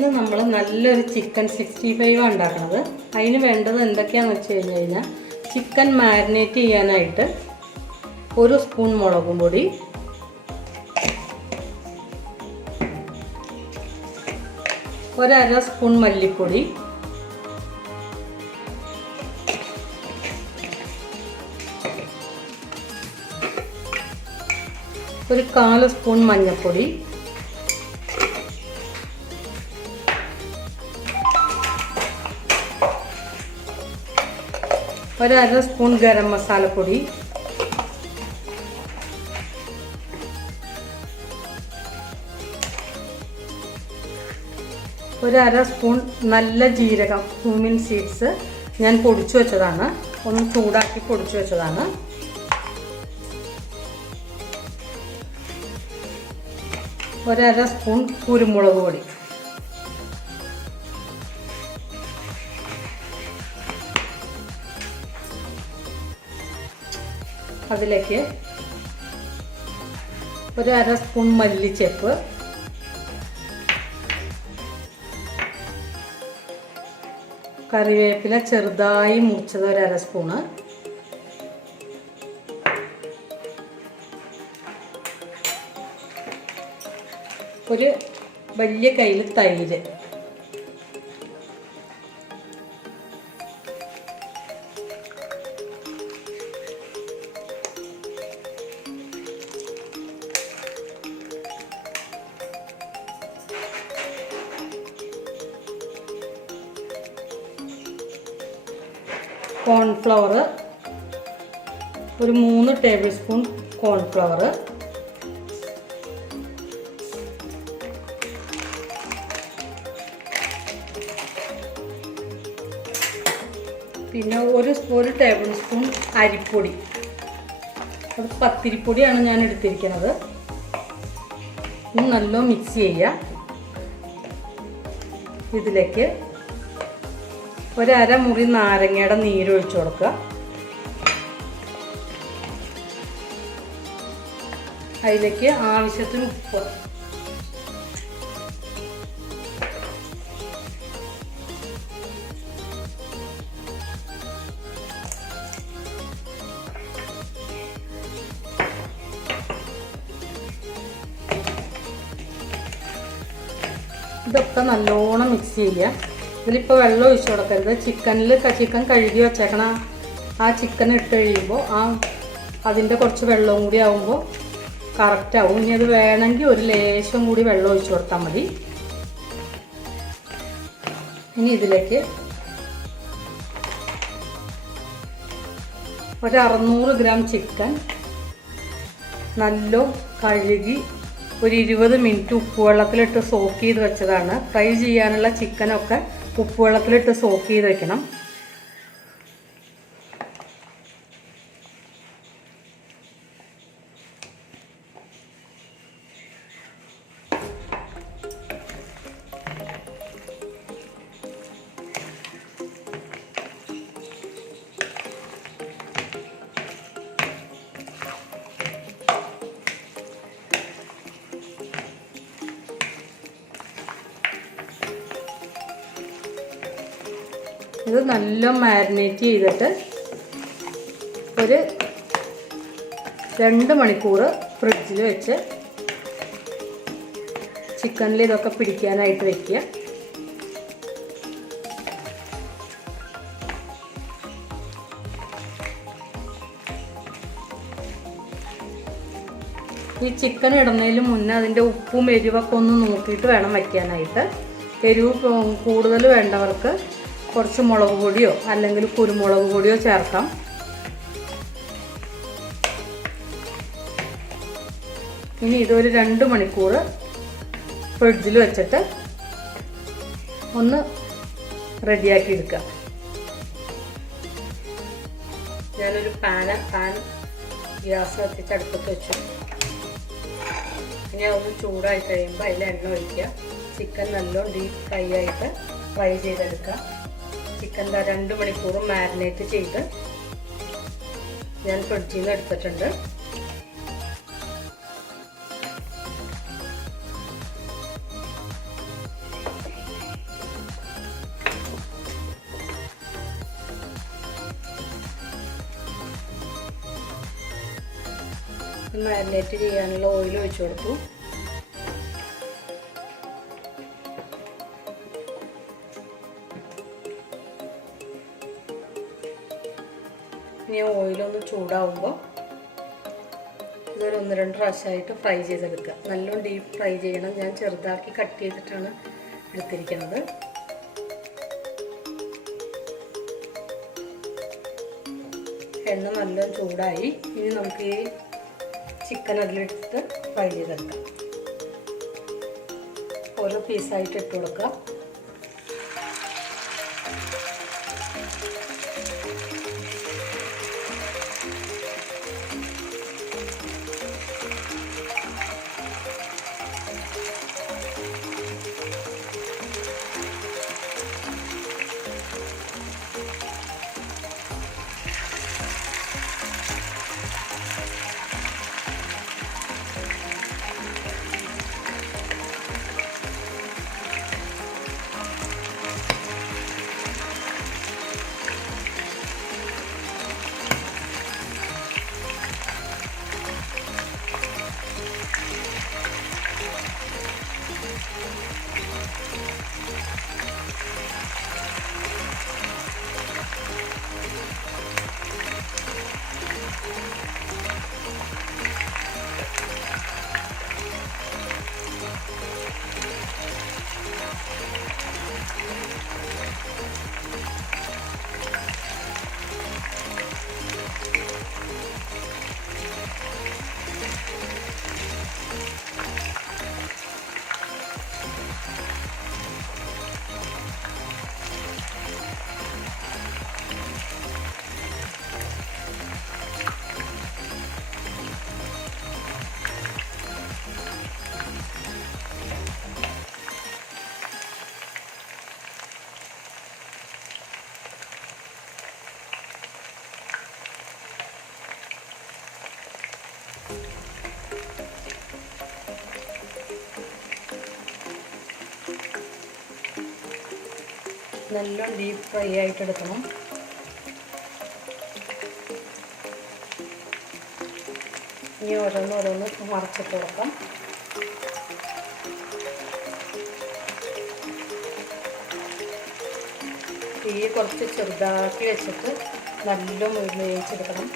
ഇന്ന് നമ്മൾ നല്ലൊരു ചിക്കൻ 65 ഉണ്ടാക്കുന്നത്. അതിന് വേണ്ടത് എന്തൊക്കെയാണെന്ന് വെച്ച് കഴിഞ്ഞാൽ ചിക്കൻ മാരിനേറ്റ് ചെയ്യാനായിട്ട് 1 സ്പൂൺ മുളകും പൊടി, 1/2 സ്പൂൺ മല്ലിപ്പൊടി, 1/4 സ്പൂൺ മഞ്ഞൾപ്പൊടി, 1/2 സ്പൂൺ ഗരം മസാലപ്പൊടി, 1/2 സ്പൂൺ നല്ല ജീരകം ക്യൂമിൻ സീഡ്സ് ഞാൻ പൊടിച്ചു വെച്ചതാണ്, ഒന്ന് ചൂടാക്കി പൊടിച്ചു വെച്ചതാണ്, 1/2 സ്പൂൺ കുരുമുളക് പൊടി, അതിലേക്ക് 1/2 സ്പൂൺ മല്ലിച്ചപ്പ്, കറിവേപ്പില ചെറുതായി മുറിച്ചത് 1/2 സ്പൂണ്, ഒരു വലിയ കയ്യിൽ തൈര്, കോൺഫ്ലവർ ഒരു 3 ടേബിൾ സ്പൂൺ കോൺഫ്ലവർ, പിന്നെ ഒരു ടേബിൾ സ്പൂൺ അരിപ്പൊടി, അത് പത്തിരിപ്പൊടിയാണ് ഞാൻ എടുത്തിരിക്കുന്നത്. ഇത് നല്ല മിക്സ് ചെയ്യുക. ഇതിലേക്ക് 1/2 മുറി നാരങ്ങയുടെ നീരൊഴിച്ചു കൊടുക്കുക. അതിലേക്ക് ആവശ്യത്തിന് ഉപ്പ്, ഇതൊക്കെ നല്ലോണം മിക്സ് ചെയ്യുക. ഇതിലിപ്പോൾ വെള്ളം ഒഴിച്ചു കൊടുക്കരുത്. ചിക്കൻ കഴുകി വെച്ചേക്കണ ആ ചിക്കൻ ഇട്ട് കഴിയുമ്പോൾ അതിൻ്റെ കുറച്ച് വെള്ളവും കൂടി ആകുമ്പോൾ കറക്റ്റാവും. ഇനി അത് വേണമെങ്കിൽ ഒരു ലേശം കൂടി വെള്ളം ഒഴിച്ചു കൊടുത്താൽ മതി. ഇനി ഇതിലേക്ക് ഒരു 600 ഗ്രാം ചിക്കൻ നല്ല കഴുകി ഒരു 20 മിനിറ്റ് ഉപ്പുവെള്ളത്തിലിട്ട് സോക്ക് ചെയ്ത് വെച്ചതാണ്. ഫ്രൈ ചെയ്യാനുള്ള ചിക്കനൊക്കെ ഉപ്പുവെള്ളത്തിലിട്ട് സോക്ക് ചെയ്ത് വെക്കണം. ഇത് നല്ല മാരിനേറ്റ് ചെയ്തിട്ട് ഒരു 2 മണിക്കൂർ ഫ്രിഡ്ജിൽ വെച്ച് ചിക്കനിൽ ഇതൊക്കെ പിടിക്കാനായിട്ട് വെക്കുക. ഈ ചിക്കൻ ഇടുന്നതിന് മുന്നേ അതിൻ്റെ ഉപ്പും എരിവൊക്കെ ഒന്ന് നോക്കിയിട്ട് വേണം വയ്ക്കാനായിട്ട്. എരിവ് കൂടുതൽ വേണ്ടവർക്ക് കുറച്ച് മുളക് പൊടിയോ അല്ലെങ്കിൽ കുരുമുളക് പൊടിയോ ചേർക്കാം. ഇനി ഇതൊരു 2 മണിക്കൂർ ഫ്രിഡ്ജിൽ വെച്ചിട്ട് ഒന്ന് റെഡിയാക്കി എടുക്കുക. ഞാനൊരു പാൻ ഗ്യാസ് കത്തിച്ച് അടുപ്പത്ത് വെച്ചു. ഇനി അതൊന്ന് ചൂടായി കഴിയുമ്പോൾ അതിൽ എണ്ണ ഒഴിക്കുക. ചിക്കൻ നല്ലോണം ഡീപ്പ് ഫ്രൈ ആയിട്ട് ഫ്രൈ ചെയ്തെടുക്കുക. ചിക്കൻ 2 മണിക്കൂർ മാരിനേറ്റ് ചെയ്ത് ഞാൻ ഫ്രിഡ്ജിൽ നിന്ന് എടുത്തിട്ടുണ്ട്. മാരിനേറ്റ് ചെയ്യാനുള്ള ഓയിൽ ഒഴിച്ചു കൊടുത്തു. ഇനി ഓയിലൊന്ന് ചൂടാവുമ്പോൾ ഇതൊരു 1-2 പ്രാവശ്യമായിട്ട് ഫ്രൈ ചെയ്തെടുക്കുക. നല്ലോണം ഡീപ്പ് ഫ്രൈ ചെയ്യണം. ഞാൻ ചെറുതാക്കി കട്ട് ചെയ്തിട്ടാണ് എടുത്തിരിക്കുന്നത്. എണ്ണ നല്ലോണം ചൂടായി. ഇനി നമുക്ക് ഈ ചിക്കൻ അതിലെടുത്ത് ഫ്രൈ ചെയ്തെടുക്കാം. ഓരോ പീസായിട്ട് ഇട്ട് കൊടുക്കാം. നല്ലോണം ഡീപ്പ് ഫ്രൈ ആയിട്ട് എടുക്കണം. ഇനി ഓരോന്നോരോന്ന് മറിച്ചിട്ട് കൊടുക്കാം. തീ കുറച്ച് ചെറുതാക്കി വെച്ചിട്ട് നല്ലോണം വേവിച്ചെടുക്കണം.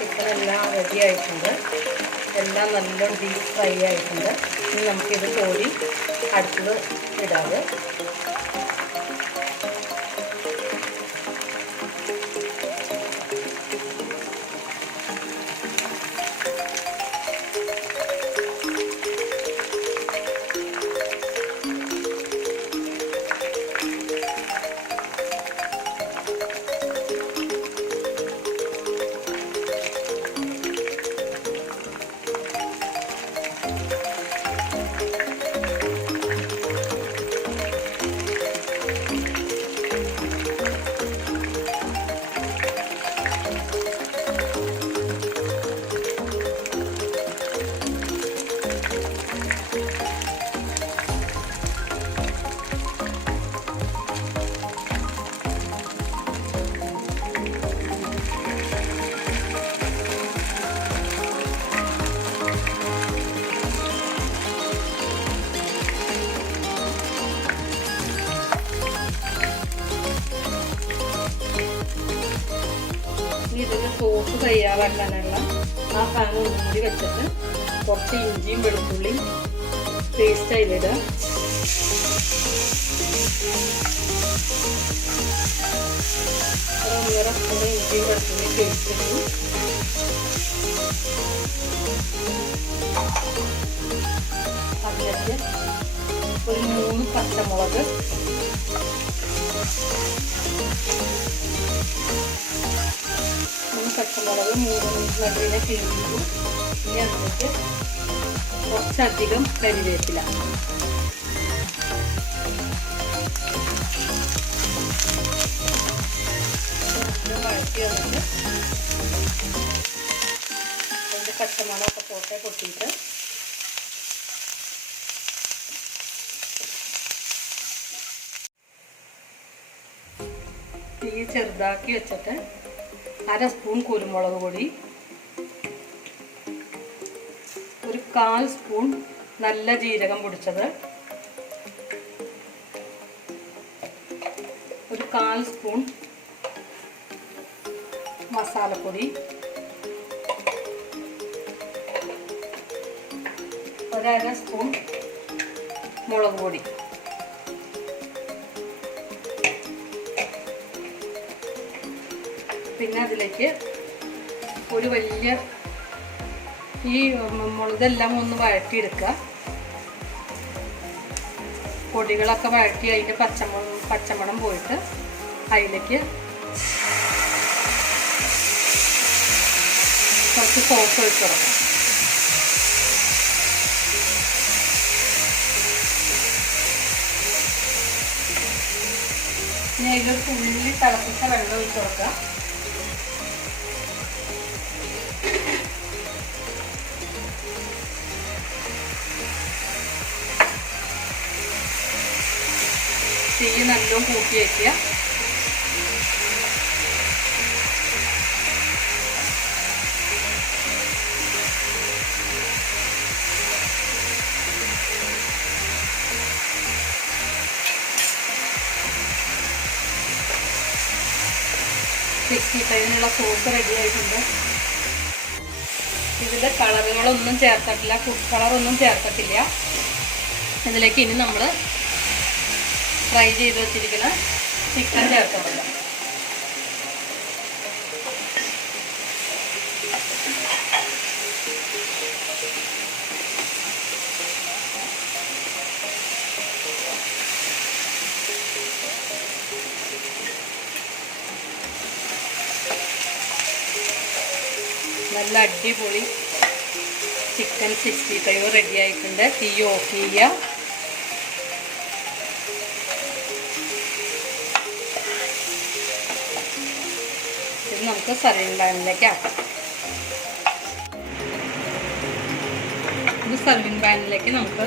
ചിക്കനെല്ലാം റെഡി ആയിട്ടുണ്ട്. എല്ലാം നല്ലോണം ഡീപ്പ് ഫ്രൈ ആയിട്ടുണ്ട്. ഇനി നമുക്കിത് കോരി അടുപ്പിൽ ഇടാതെ തയ്യാറാക്കാനുള്ള ആ പാൻ ഒന്നുകൂടി വെച്ചിട്ട് കുറച്ച് ഇഞ്ചിയും വെളുത്തുള്ളിയും പേസ്റ്റ് അതിലിടുക. ഒന്നര സ്പൂൺ ഇഞ്ചിയും വെളുത്തുള്ളിയും പേസ്റ്റ് ഇട്ടു. അതിലേക്ക് ഒരു 3 പച്ചമുളക്, നടുവിനെ കിഴിഞ്ഞു. ഇനി അതിലേക്ക് കുറച്ചധികം കരിവേപ്പില, വഴറ്റി വന്നിട്ട് അതിൻ്റെ പച്ചമുളകൊക്കെ പൊട്ടിയിട്ട് തീ ചെറുതാക്കി വെച്ചിട്ട് 1/2 സ്പൂൺ കുരുമുളക് പൊടി, ഒരു 1/4 സ്പൂൺ നല്ല ജീരകം പൊടിച്ചത്, ഒരു 1/4 സ്പൂൺ മസാലപ്പൊടി, ഒരു 1/2 സ്പൂൺ മുളക് പൊടി, പിന്നെ അതിലേക്ക് ഒരു വലിയ ഈ മുളകെല്ലാം ഒന്ന് വഴറ്റിയെടുക്കുക. പൊടികളൊക്കെ വഴറ്റി അതിൻ്റെ പച്ചമണം പോയിട്ട് അതിലേക്ക് കുറച്ച് സോസ് ഒഴിച്ച് കൊടുക്കാം. ഇനി അതിലൊരു തുള്ളി തിളപ്പിച്ച വെള്ളം ഒഴിച്ച് കൊടുക്കുക. തീ നല്ലോണം കൂട്ടി വയ്ക്കുക. നുള്ള സോസ് റെഡി ആയിട്ടുണ്ട്. ഇതിൽ കളറുകളൊന്നും ചേർത്തിട്ടില്ല, ഫുഡ് കളറൊന്നും ചേർത്തിട്ടില്ല. ഇതിലേക്ക് ഇനി നമ്മൾ ഫ്രൈ ചെയ്ത് വെച്ചിരിക്കുന്ന ചിക്കൻ ചേർത്ത് കൊടുക്കാം. നല്ല അടിപൊളി ചിക്കൻ 65 റെഡി ആയിട്ടുണ്ട്. തീ ഓഫ് ചെയ്യുക. ഇത് നമുക്ക് സർവിംഗ് പാനിലേക്ക് ആക്കാം. ഇത് സർവിംഗ് പാനിലേക്ക് നമുക്ക്